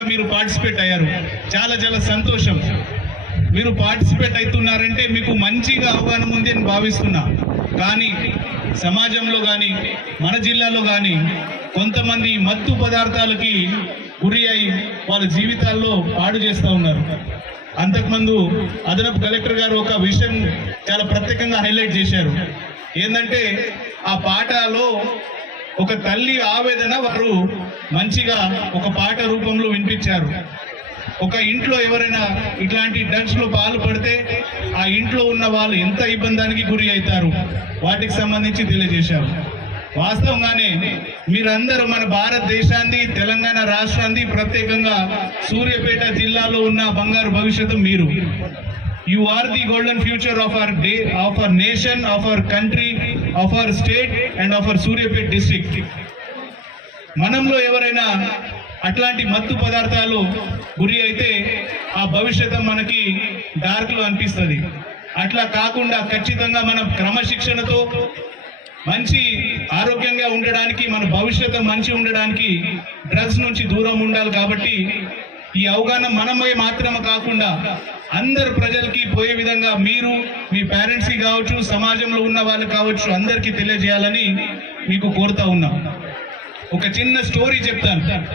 మీరు పార్టిసిపేట్ అయ్యారు. చాలా చాలా సంతోషం. మీరు పార్టిసిపేట్ అవుతున్నారంటే మీకు మంచిగా అవగాహన ఉంది అని భావిస్తున్నా. కానీ సమాజంలో కానీ మన జిల్లాలో కానీ కొంతమంది మత్తు పదార్థాలకి గురి అయి వాళ్ళ జీవితాల్లో పాడు చేస్తూ ఉన్నారు. అంతకుముందు అదనపు కలెక్టర్ గారు ఒక విషయం చాలా ప్రత్యేకంగా హైలైట్ చేశారు. ఏంటంటే ఆ పాటలో ఒక తల్లి ఆవేదన వారు మంచిగా ఒక పాట రూపంలో వినిపించారు. ఒక ఇంట్లో ఎవరైనా ఇట్లాంటి డ్రగ్స్లో పాలు పాల్పడితే ఆ ఇంట్లో ఉన్న వాళ్ళు ఎంత ఇబ్బందానికి గురి అవుతారు వాటికి సంబంధించి తెలియజేశారు. వాస్తవంగానే మీరందరూ మన భారతదేశాన్ని తెలంగాణ రాష్ట్రాన్ని ప్రత్యేకంగా సూర్యాపేట జిల్లాలో ఉన్న బంగారు భవిష్యత్తు మీరు. You are the golden future of our day of our nation of our country of our state and of our Suryapet district మనంలో ఎవరైనా అట్లాంటి మత్తు పదార్థాలు గురి అయితే ఆ భవిష్యత్తు మనకి డార్క్లు అనిపిస్తుంది. అట్లా కాకుండా ఖచ్చితంగా మనం క్రమశిక్షణతో మంచి ఆరోగ్యంగా ఉండడానికి మన భవిష్యత్తు మంచి ఉండడానికి డ్రగ్స్ నుంచి దూరం ఉండాలి కాబట్టి ఈ అవగాహన మనమే మాత్రమే కాకుండా అందరు ప్రజలకి పోయే విధంగా మీరు మీ పేరెంట్స్కి కావచ్చు సమాజంలో ఉన్న వాళ్ళు కావచ్చు అందరికీ తెలియజేయాలని మీకు కోరుతా ఉన్నాం. ఒక చిన్న స్టోరీ చెప్తాను.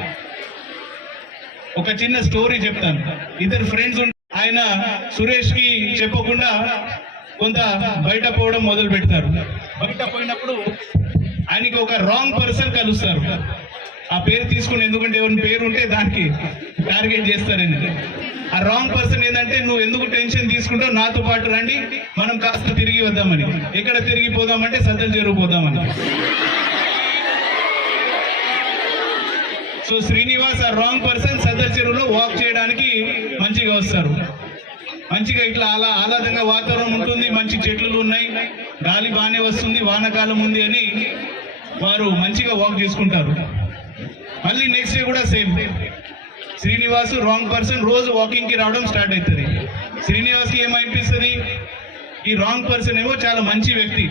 ఒక చిన్న స్టోరీ చెప్తాను. ఇద్దరు ఫ్రెండ్స్ ఆయన సురేష్కి చెప్పకుండా కొంత బయట పోవడం మొదలు పెడతారు. బయట పోయినప్పుడు ఆయనకి ఒక రాంగ్ పర్సన్ కలుస్తారు. ఆ పేరు తీసుకుని ఎందుకంటే ఎవరి పేరు ఉంటే దానికి టార్గెట్ చేస్తారని. ఆ రాంగ్ పర్సన్ ఏంటంటే నువ్వు ఎందుకు టెన్షన్ తీసుకుంటావు? నాతో పాటు రండి. మనం కాస్త తిరిగి వద్దామని. ఎక్కడ తిరిగి పోదామంటే సద్దలు చెరువు సో శ్రీనివాస్ ఆ రాంగ్ పర్సన్ సదర్ చెరువులో వాక్ చేయడానికి మంచిగా వస్తారు. మంచిగా ఇట్లా అలా ఆహ్లాదంగా వాతావరణం ఉంటుంది మంచి చెట్లు ఉన్నాయి గాలి బాగానే వస్తుంది వానకాలం ఉంది అని వారు మంచిగా వాక్ చేసుకుంటారు. మళ్ళీ నెక్స్ట్ డే కూడా సేమ్ శ్రీనివాస్ రాంగ్ పర్సన్ రోజు వాకింగ్కి రావడం స్టార్ట్ అవుతుంది శ్రీనివాస్కి ఏమనిపిస్తుంది ఈ రాంగ్ పర్సన్ ఏమో చాలా మంచి వ్యక్తి.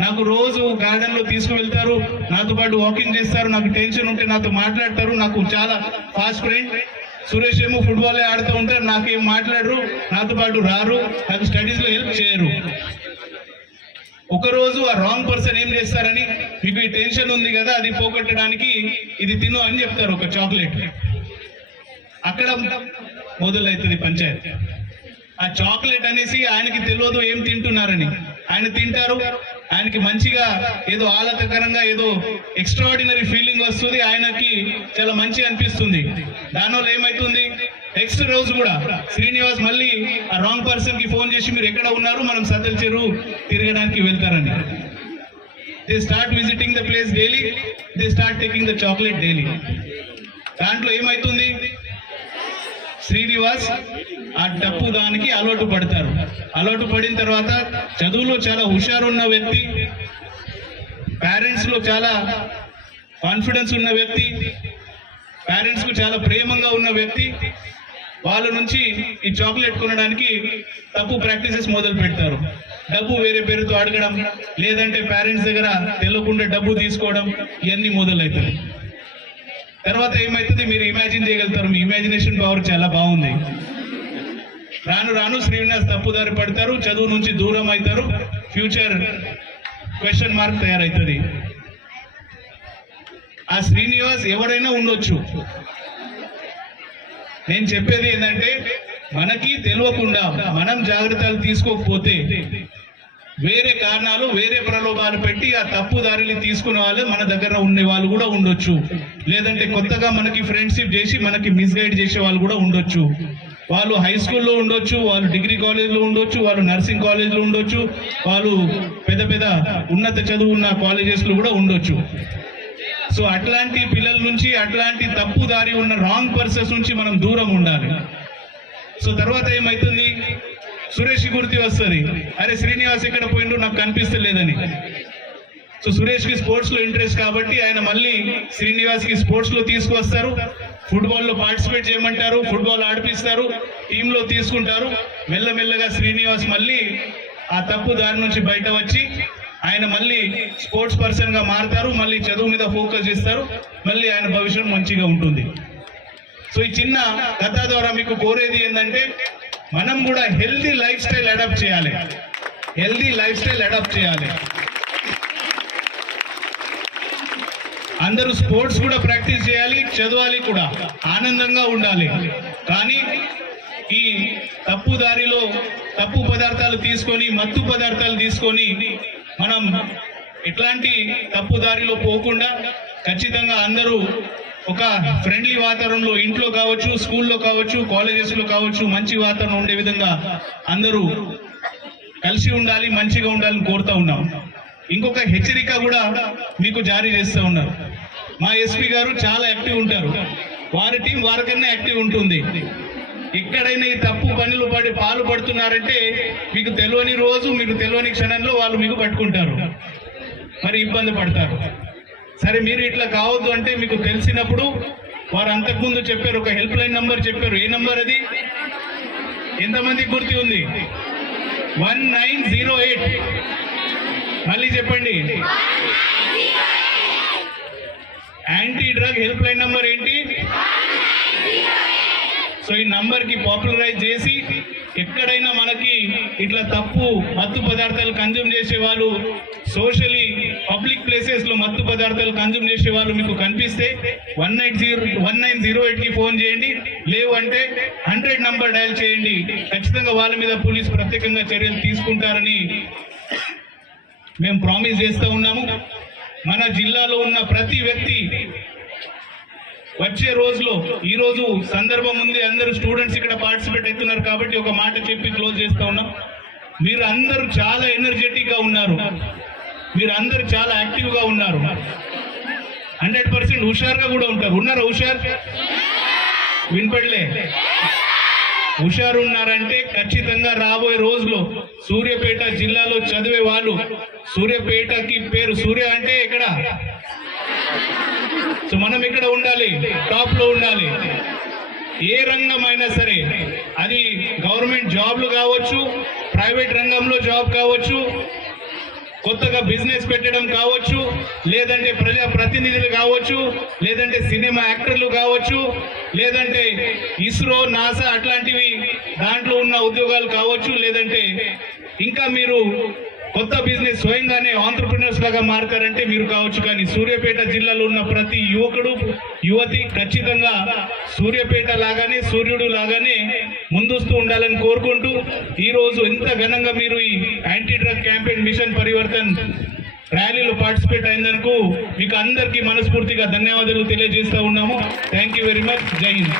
నాకు రోజు గార్డెన్లో తీసుకువెళ్తారు నాతో పాటు వాకింగ్ చేస్తారు నాకు టెన్షన్ ఉంటే నాతో మాట్లాడతారు నాకు చాలా ఫాస్ట్ ఫ్రెండ్ సురేష్ ఏమో ఫుట్బాల్ ఆడుతూ ఉంటారు నాకేం మాట్లాడరు నాతో పాటు రారు నాకు స్టడీస్లో హెల్ప్ చేయరు. ఒక రోజు ఆ రాంగ్ పర్సన్ ఏం చేస్తారని మీకు ఈ టెన్షన్ ఉంది కదా అది పోగొట్టడానికి ఇది తిను అని చెప్తారు ఒక చాక్లెట్. అక్కడ మొదలవుతుంది పంచాయతీ. ఆ చాక్లెట్ అనేసి ఆయనకి తెలియదు ఏం తింటున్నారని. ఆయన తింటారు ఆయనకి మంచిగా ఏదో ఆహ్లాదకరంగా ఏదో ఎక్స్ట్రాడినరీ ఫీలింగ్ వస్తుంది. ఆయనకి చాలా మంచి అనిపిస్తుంది. దానివల్ల ఏమైతుంది? నెక్స్ట్ రోజు కూడా శ్రీనివాస్ మళ్ళీ ఆ రాంగ్ పర్సన్కి ఫోన్ చేసి మీరు ఎక్కడ ఉన్నారు? మనం సదల్ చెరువు తిరగడానికి వెళ్తారని. They start visiting the place daily they start taking the chocolate daily దాంట్లో ఏమైతుంది? శ్రీనివాస్ ఆ డప్పు దానికి అలవాటు పడతారు. అలవాటు పడిన తర్వాత చదువులో చాలా హుషారు ఉన్న వ్యక్తి పేరెంట్స్లో చాలా కాన్ఫిడెన్స్ ఉన్న వ్యక్తి పేరెంట్స్కు చాలా ప్రేమంగా ఉన్న వ్యక్తి వాళ్ళ నుంచి ఈ చాక్లెట్ కొనడానికి తప్పు ప్రాక్టీసెస్ మొదలు పెడతారు. డబ్బు వేరే పేరుతో అడగడం లేదంటే పేరెంట్స్ దగ్గర తెలియకుండా డబ్బు తీసుకోవడం ఇవన్నీ మొదలవుతాయి. తర్వాత ఏమవుతుంది మీరు ఇమాజిన్ చేయగలుగుతారు. మీ ఇమాజినేషన్ పవర్ చాలా బాగుంది. రాను రాను శ్రీనివాస్ తప్పుదారి పడతారు చదువు నుంచి దూరం అవుతారు. ఫ్యూచర్ క్వశ్చన్ మార్క్ తయారవుతుంది ఆ శ్రీనివాస్ ఎవరైనా ఉండొచ్చు. నేను చెప్పేది ఏంటంటే మనకి తెలియకుండా మనం జాగ్రత్తలు తీసుకోకపోతే వేరే కారణాలు వేరే ప్రలోభాలు పెట్టి ఆ తప్పు దారిని తీసుకునే వాళ్ళు మన దగ్గర ఉండే వాళ్ళు కూడా ఉండొచ్చు. లేదంటే కొత్తగా మనకి ఫ్రెండ్షిప్ చేసి మనకి మిస్గైడ్ చేసే వాళ్ళు కూడా ఉండొచ్చు. వాళ్ళు హై స్కూల్లో ఉండొచ్చు వాళ్ళు డిగ్రీ కాలేజ్లో ఉండొచ్చు వాళ్ళు నర్సింగ్ కాలేజ్లో ఉండొచ్చు వాళ్ళు పెద్ద పెద్ద ఉన్నత చదువు ఉన్న కాలేజెస్లో కూడా ఉండొచ్చు. సో అట్లాంటి పిల్లల నుంచి అట్లాంటి తప్పు దారి ఉన్న రాంగ్ పర్సన్స్ నుంచి మనం దూరం ఉండాలి. సో తర్వాత ఏమవుతుంది సురేష్ గుర్తి వస్తుంది. అరే శ్రీనివాస్ ఎక్కడ పోయిండు? నాకు కనిపిస్తలేదని. సో సురేష్కి స్పోర్ట్స్లో ఇంట్రెస్ట్ కాబట్టి ఆయన మళ్ళీ శ్రీనివాస్కి స్పోర్ట్స్లో తీసుకొస్తారు. ఫుట్బాల్లో పార్టిసిపేట్ చేయమంటారు ఫుట్బాల్ ఆడిపిస్తారు టీమ్లో తీసుకుంటారు. మెల్లమెల్లగా శ్రీనివాస్ మళ్ళీ ఆ తప్పు దారి నుంచి బయట వచ్చి ఆయన మళ్ళీ స్పోర్ట్స్ పర్సన్గా మారుతారు మళ్ళీ చదువు మీద ఫోకస్ చేస్తారు మళ్ళీ ఆయన భవిష్యత్తు మంచిగా ఉంటుంది. సో ఈ చిన్న కథ ద్వారా మీకు కోరేది ఏంటంటే మనం కూడా హెల్దీ లైఫ్ స్టైల్ అడాప్ట్ చేయాలి. హెల్దీ లైఫ్ స్టైల్ అడాప్ట్ చేయాలి. అందరూ స్పోర్ట్స్ కూడా ప్రాక్టీస్ చేయాలి చదవాలి కూడా ఆనందంగా ఉండాలి. కానీ ఈ తప్పు దారిలో తప్పు పదార్థాలు తీసుకొని మత్తు పదార్థాలు తీసుకొని మనం ఎట్లాంటి తప్పు దారిలో పోకుండా ఖచ్చితంగా అందరూ ఒక ఫ్రెండ్లీ వాతావరణంలో ఇంట్లో కావచ్చు స్కూల్లో కావచ్చు కాలేజెస్లో కావచ్చు మంచి వాతావరణం ఉండే విధంగా అందరూ కలిసి ఉండాలి మంచిగా ఉండాలని కోరుతా ఉన్నాం. ఇంకొక హెచ్చరిక కూడా మీకు జారీ చేస్తూ ఉన్నారు మా ఎస్పీ గారు చాలా యాక్టివ్ ఉంటారు. వారి టీం వారికన్నా యాక్టివ్ ఉంటుంది. ఎక్కడైనా ఈ తప్పు పనులు పడి పాలు పడుతున్నారంటే మీకు తెలియని రోజు మీకు తెలియని క్షణంలో వాళ్ళు మీకు పట్టుకుంటారు. మరి ఇబ్బంది పడతారు. సరే మీరు ఇట్లా కావద్దు అంటే మీకు తెలిసినప్పుడు వారు అంతకుముందు చెప్పారు ఒక హెల్ప్ లైన్ నంబర్ చెప్పారు. ఏ నంబర్ అది? ఎంతమంది గుర్తి ఉంది? One nine zero eight. మళ్ళీ చెప్పండి. Anti drug help line number ఏంటి? సో ఈ నంబర్కి పాపులరైజ్ చేసి ఎక్కడైనా మనకి ఇట్లా తప్పు మత్తు పదార్థాలు కన్జ్యూమ్ చేసే వాళ్ళు సోషలీ పబ్లిక్ ప్లేసెస్లో మత్తు పదార్థాలు కన్జ్యూమ్ చేసే వాళ్ళు మీకు కనిపిస్తే one nine zero one nine zero ఎయిట్కి ఫోన్ చేయండి. లేవు అంటే హండ్రెడ్ నంబర్ డయల్ చేయండి. ఖచ్చితంగా వాళ్ళ మీద పోలీసు ప్రత్యేకంగా చర్యలు తీసుకుంటారని మేము ప్రామిస్ చేస్తూ ఉన్నాము. మన జిల్లాలో ఉన్న ప్రతి వ్యక్తి వచ్చే రోజులో ఈ రోజు సందర్భం ఉంది అందరూ స్టూడెంట్స్ ఇక్కడ పార్టిసిపేట్ అవుతున్నారు కాబట్టి ఒక మాట చెప్పి క్లోజ్ చేస్తూ ఉన్నాం. మీరు అందరూ చాలా ఎనర్జెటిక్గా ఉన్నారు. మీరు అందరూ చాలా యాక్టివ్గా ఉన్నారు. హండ్రెడ్ పర్సెంట్ హుషారుగా కూడా ఉంటారు. ఉన్నారా హుషార్? వినపడలే. హుషారున్నారంటే ఖచ్చితంగా రాబోయే రోజులో సూర్యపేట జిల్లాలో చదివే వాళ్ళు సూర్యపేటకి పేరు సూర్య అంటే ఇక్కడ సో మనం ఇక్కడ ఉండాలి టాప్లో ఉండాలి. ఏ రంగమైనా సరే అది గవర్నమెంట్ జాబ్లు కావచ్చు ప్రైవేట్ రంగంలో జాబ్ కావచ్చు కొత్తగా బిజినెస్ పెట్టడం కావచ్చు లేదంటే ప్రజా ప్రతినిధులు కావచ్చు లేదంటే సినిమా యాక్టర్లు కావచ్చు లేదంటే ఇస్రో నాసా అట్లాంటివి దాంట్లో ఉన్న ఉద్యోగాలు కావచ్చు లేదంటే ఇంకా మీరు కొత్త బిజినెస్ స్వయంగానే ఆంటర్ప్రినర్స్ లాగా మారతారంటే మీరు కావచ్చు. కానీ సూర్యాపేట జిల్లాలో ఉన్న ప్రతి యువకుడు యువతి ఖచ్చితంగా సూర్యాపేట లాగానే సూర్యుడు లాగానే ముందుస్తూ ఉండాలని కోరుకుంటూ ఈరోజు ఎంత ఘనంగా మీరు ఈ యాంటీ డ్రగ్ మిషన్ పరివర్తన్ ర్యాలీలో పార్టిసిపేట్ అయినందుకు మీకు అందరికీ మనస్ఫూర్తిగా ధన్యవాదాలు తెలియజేస్తా ఉన్నాము. థ్యాంక్ యూ వెరీ మచ్ జై హింద్